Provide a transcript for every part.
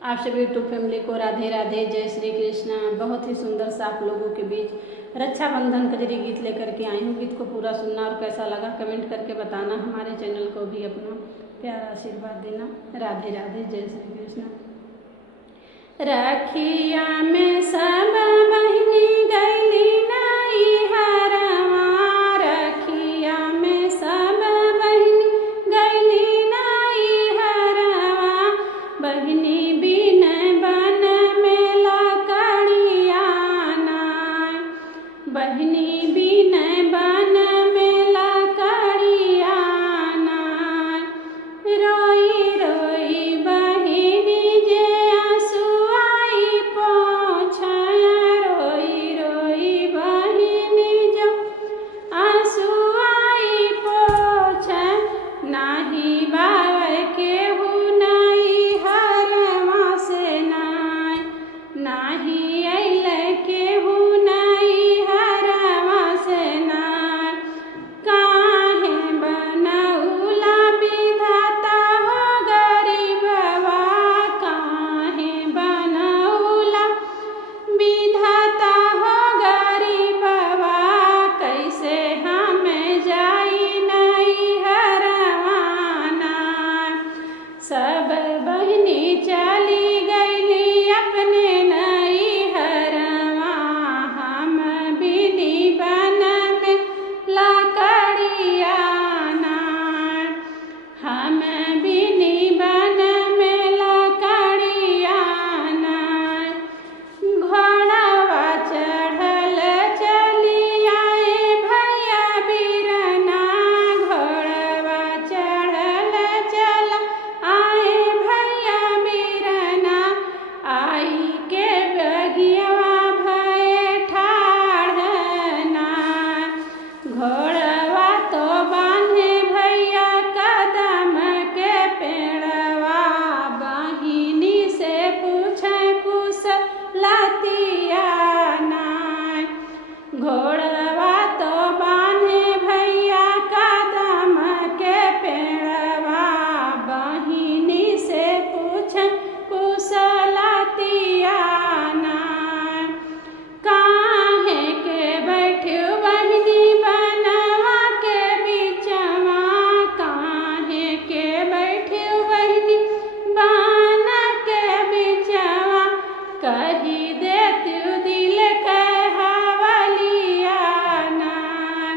आप सभी YouTube family को राधे राधे, जय श्री कृष्णा। बहुत ही सुंदर सा आप लोगों के बीच रक्षाबंधन कजरी गीत लेकर के आई हूँ। गीत को पूरा सुनना और कैसा लगा कमेंट करके बताना। हमारे चैनल को भी अपना प्यारा आशीर्वाद देना। राधे राधे, जय श्री कृष्णा। रखिया में सब बहिनी गैली नाई हरवा, रखिया में सब बहिनी गैली नाई हरवा, बहिनी बिन बन में लकड़िया नाय, बहिनी बिन बन में लकड़िया नाय। रोई रोई बहिनी जे आंसुआई पोछया, रोई रोई बहिनी जो आंसुआई पोछे, नाही बावे केहू नाई हरवा से नाय, नाही अइले केहू नाई हरवा से नाय। काहे बनौला विधाता हो गरीबवा, काहे बनौला विधाता हो गरीबवा, कैसे हमें जाई नहीं हरवा नाय। सब बहिनी चली गईली अपने नई हरवा, हम बिनी बन में लकड़िया नाय, हम बिनी बन में लकड़िया नाय। घोड़वा चढ़ल चली आए भैया बीरना, घोड़वा चढ़ल चल आए भैया बीरना, आई के बगियवा भये ठाढ़ना। घोड़वा तो बांधे भैया कदम के पेड़वा, बहिनी से पूछे कुशलतिया नाय। घोड़वा तो बांधे भैया कदम के पेड़वा, बहिनी से पूछे कुशलतिया नाय। काहे के बैठ्यो बहिनी बनवा के बीचवा, काहे के बैठ्यो बहिनी बन के बीचवा, कही देत्यु दिल के हवलिया नाय,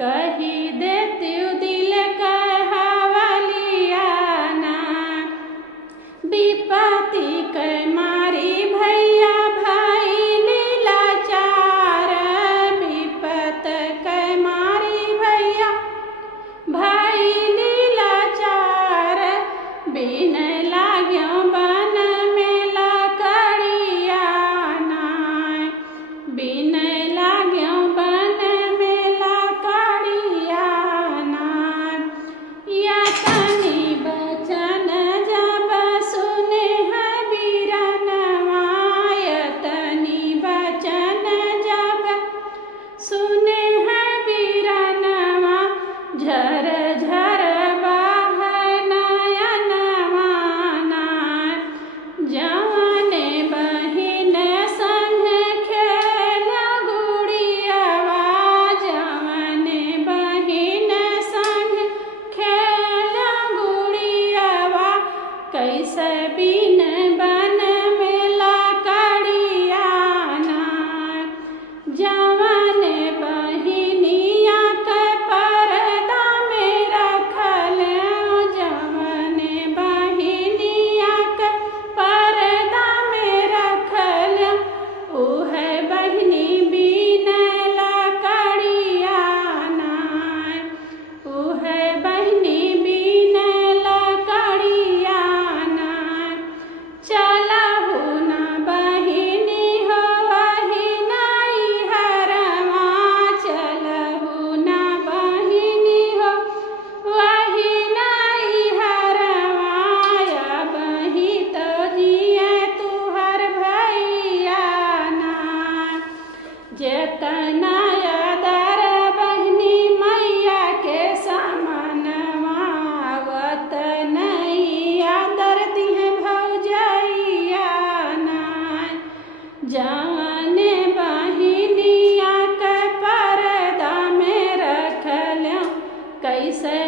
कही देत्यु दिल के हवलिया नाय। विपत्ति के मारी भैया भइली लाचार, विपत के मारी भैया भइली लाचार, बिन लाग्यो बन में लकड़िया नाय, बिन लाग्यो बन में लकड़िया नाय। या तनी बचन जब सुने है बीरन, जाने बहिनिया के पर्दा में रख लो कैसे